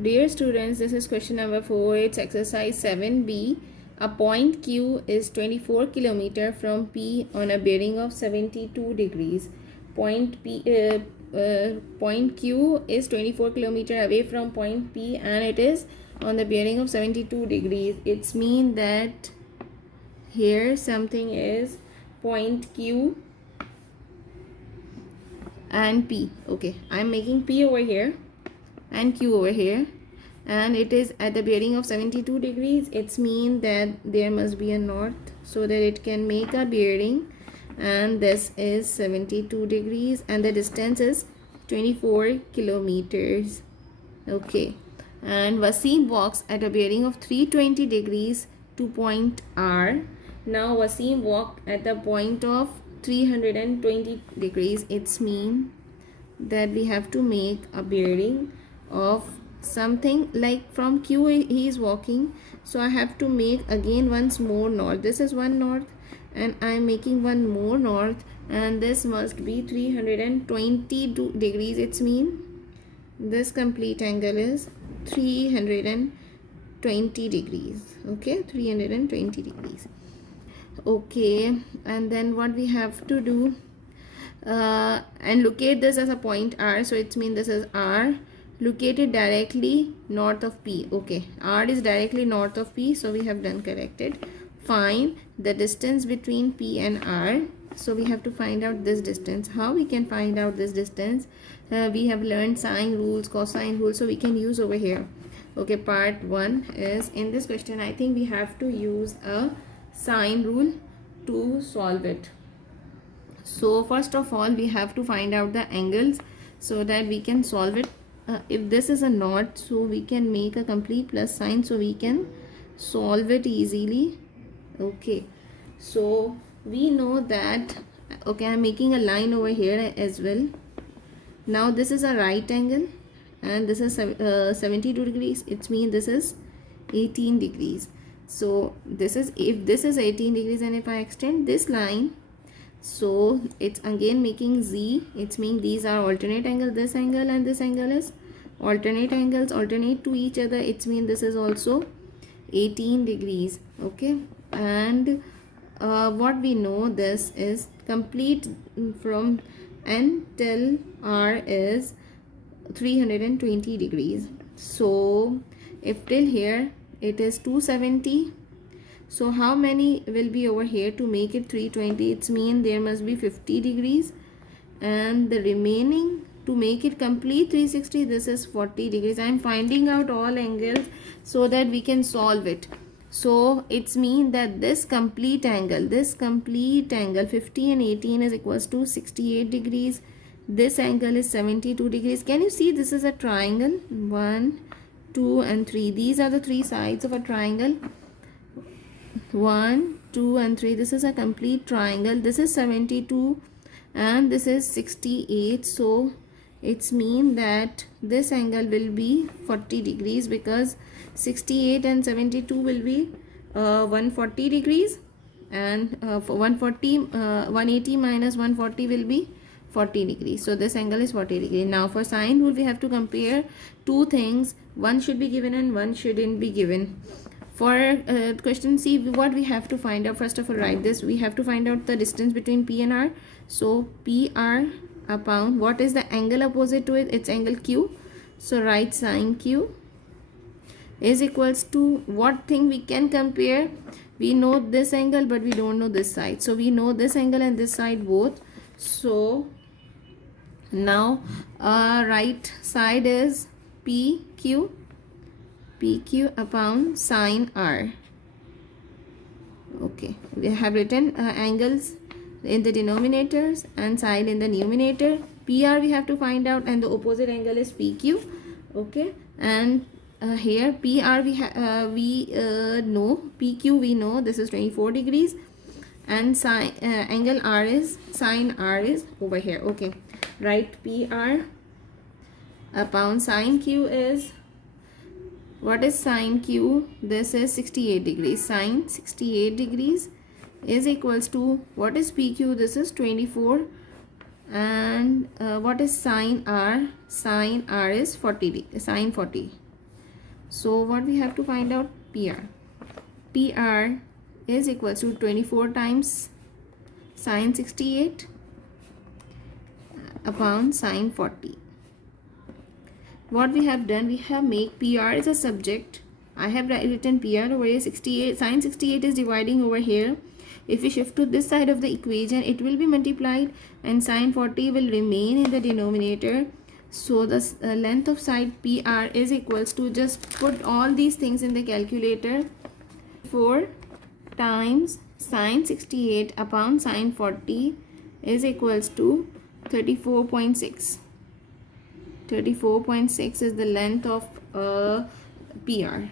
Dear students, this is question number 4. It's exercise 7b. A point Q is 24 km from P on a bearing of 72 degrees. Point Q is 24 km away from point P and it is on the bearing of 72 degrees. It's mean that here something is point Q and P. Okay, I'm making P over here and Q over here, and it is at the bearing of 72 degrees. It's mean that there must be a north so that it can make a bearing, and this is 72 degrees and the distance is 24 kilometers. Okay, and Wasim walks at a bearing of 320 degrees to point R. Now Wasim walked at the point of 320 degrees. It's mean that we have to make a bearing of something like from Q he is walking, so I have to make again once more north. This is one north and I am making one more north, and this must be 320 degrees. It's mean this complete angle is 320 degrees. Okay, 320 degrees. Okay, and then what we have to do, and locate this as a point R. So it's mean this is R located directly north of P. Okay, R is directly north of P, so we have done corrected. Find the distance between P and R. So we have to find out this distance. How we can find out this distance? We have learned sine rules, cosine rules, so we can use over here. Okay, part 1 is, in this question I think we have to use a sine rule to solve it. So first of all we have to find out the angles so that we can solve it. If this is a knot, so we can make a complete plus sign so we can solve it easily. Okay, so we know that, okay, I'm making a line over here as well. Now this is a right angle and this is 72 degrees. It means this is 18 degrees. So this is, if this is 18 degrees and if I extend this line, so it's again making Z. It's mean these are alternate angle. This angle and this angle is alternate angles, alternate to each other. It's mean this is also 18 degrees. Okay, and what we know, this is complete from N till R is 320 degrees. So if till here it is 270, so how many will be over here to make it 320? It's mean there must be 50 degrees, and the remaining to make it complete 360, this is 40 degrees. I am finding out all angles so that we can solve it. So it's mean that this complete angle 50 and 18 is equals to 68 degrees. This angle is 72 degrees. Can you see this is a triangle? 1, 2 and 3. These are the three sides of a triangle. 1, 2 and 3. This is a complete triangle. This is 72 and this is 68. So it's mean that this angle will be 40 degrees because 68 and 72 will be 140 degrees, and 180 minus 140 will be 40 degrees. So this angle is 40 degrees. Now for sine rule we have to compare two things. One should be given and one shouldn't be given. For question C, what we have to find out, first of all write this, we have to find out the distance between P and R. So PR upon, what is the angle opposite to it? It's angle Q. So write sine Q is equals to, what thing we can compare? We know this angle but we don't know this side, so we know this angle and this side both. So now right side is PQ upon sine R. Okay, we have written angles in the denominators and sine in the numerator. PR we have to find out and the opposite angle is PQ. Okay, and here PR we know, PQ we know this is 24 degrees, and sine angle R is, sine R is over here. Okay, write PR upon sine Q is, what is sine Q? This is 68 degrees. Sine 68 degrees is equals to, what is PQ? This is 24, and what is sine R? Sine R is 40 degrees. Sine 40. So what we have to find out? PR is equals to 24 times sine 68 upon sine 40. What we have done, we have make PR is a subject. I have written PR over here. 68 sine 68 is dividing over here. If we shift to this side of the equation, it will be multiplied and sine 40 will remain in the denominator. So the length of side PR is equals to, just put all these things in the calculator. 4 times sine 68 upon sine 40 is equals to 34.6. 34.6 is the length of PR.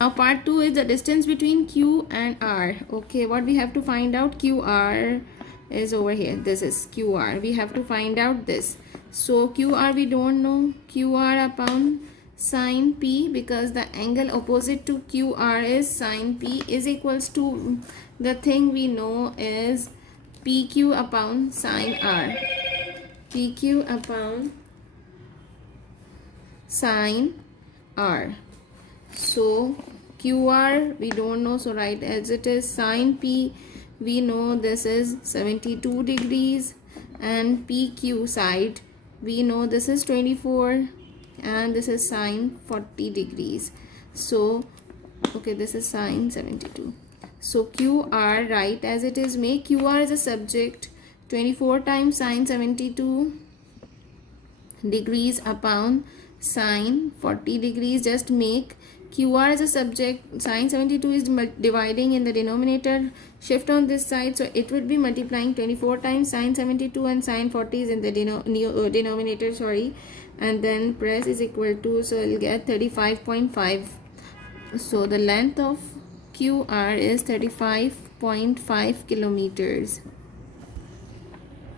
Now part 2 is the distance between Q and R. Okay, what we have to find out? QR is over here. This is QR. We have to find out this. So QR we don't know. QR upon sine P, because the angle opposite to QR is sine P, is equals to, the thing we know is PQ upon sine R. PQ upon sine R. So QR we don't know, so write as it is. Sine P we know this is 72 degrees, and PQ side we know this is 24, and this is sine 40 degrees. So okay, this is sine 72. So QR write as it is. Make QR as a subject. 24 times sine 72 degrees upon sine 40 degrees. Just make QR as a subject. Sine 72 is dividing in the denominator. Shift on this side, so it would be multiplying 24 times sine 72, and sine 40 is in the denominator, sorry, and then press is equal to, so you'll get 35.5. So the length of QR is 35.5 kilometers.